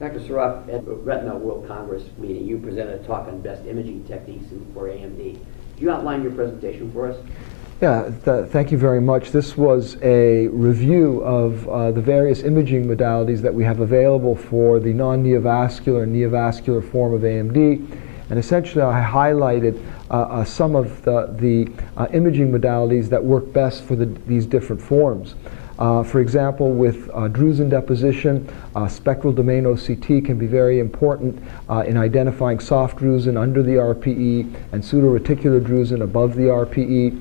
Dr. Sarraf, at the Retinal World Congress meeting, you presented a talk on best imaging techniques for AMD. Could you outline your presentation for us? Yeah, thank you very much. This was a review of the various imaging modalities that we have available for the non-neovascular and neovascular form of AMD. And essentially I highlighted some of the imaging modalities that work best for these different forms. For example, with drusen deposition, spectral domain OCT can be very important in identifying soft drusen under the RPE and pseudoreticular drusen above the RPE.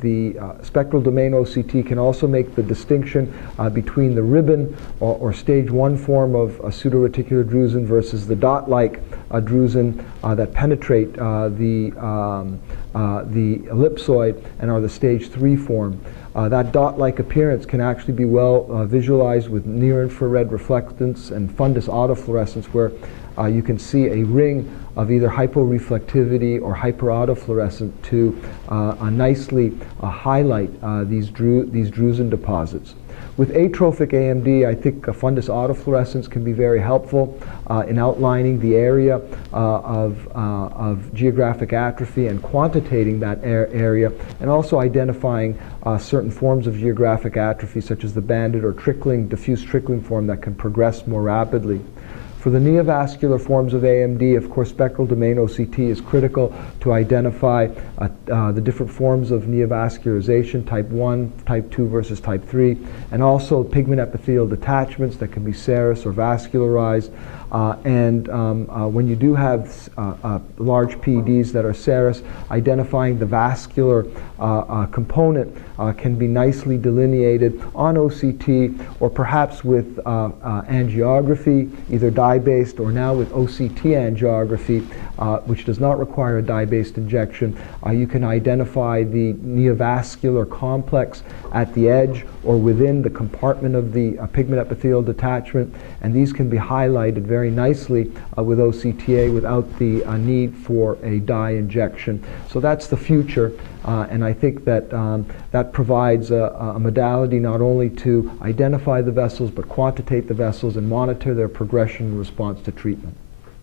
The spectral domain OCT can also make the distinction between the ribbon or stage 1 form of pseudoreticular drusen versus the dot-like drusen that penetrate the ellipsoid and are the stage 3 form. That dot-like appearance can actually be well visualized with near-infrared reflectance and fundus autofluorescence, where you can see a ring of either hyporeflectivity or hyperautofluorescent to nicely highlight these drusen deposits. With atrophic AMD, I think fundus autofluorescence can be very helpful in outlining the area of geographic atrophy and quantitating that area, and also identifying certain forms of geographic atrophy, such as the banded or diffuse trickling form that can progress more rapidly. For the neovascular forms of AMD, of course, spectral domain OCT is critical to identify the different forms of neovascularization, type 1, type 2 versus type 3, and also pigment epithelial detachments that can be serous or vascularized. When you do have large PEDs that are serous, identifying the vascular component can be nicely delineated on OCT, or perhaps with angiography, either dye-based or now with OCT angiography, which does not require a dye-based injection. You can identify the neovascular complex at the edge or within the compartment of the pigment epithelial detachment, and these can be highlighted very nicely with OCTA without the need for a dye injection. So that's the future, and I think that that provides a modality not only to identify the vessels but quantitate the vessels and monitor their progression in response to treatment.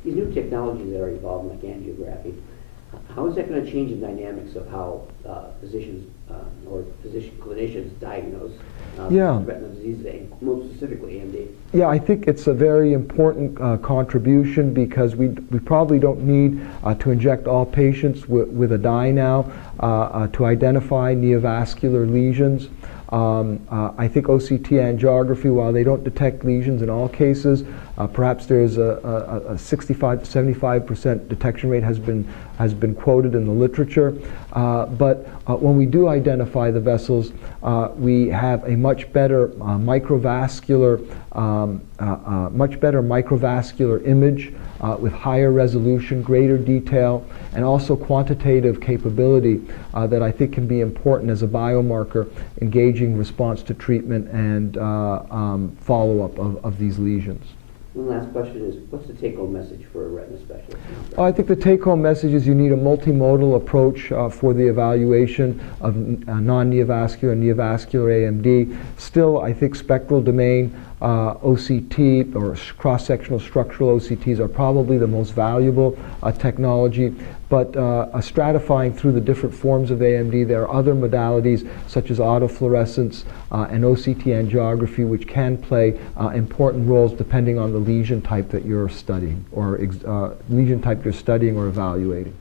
These new technologies that are evolving, like angiography, how is that going to change the dynamics of how physicians or clinicians diagnose retinal disease today, most specifically AMD? Yeah, I think it's a very important contribution, because we probably don't need to inject all patients with a dye now to identify neovascular lesions. I think OCT angiography, while they don't detect lesions in all cases, perhaps there's a 65 to 75% detection rate has been quoted in the literature. But when we do identify the vessels, we have a much better microvascular image with higher resolution, greater detail, and also quantitative capability that I think can be important as a biomarker engaging response to treatment and follow-up of these lesions. One last question is, what's the take-home message for a retina specialist? I think the take-home message is you need a multimodal approach for the evaluation of non-neovascular and neovascular AMD. Still, I think spectral domain OCT or cross-sectional structural OCTs are probably the most valuable technology, but stratifying through the different forms of AMD, there are other modalities such as autofluorescence and OCT angiography, which can play important roles depending on the lesion type that you're studying or evaluating.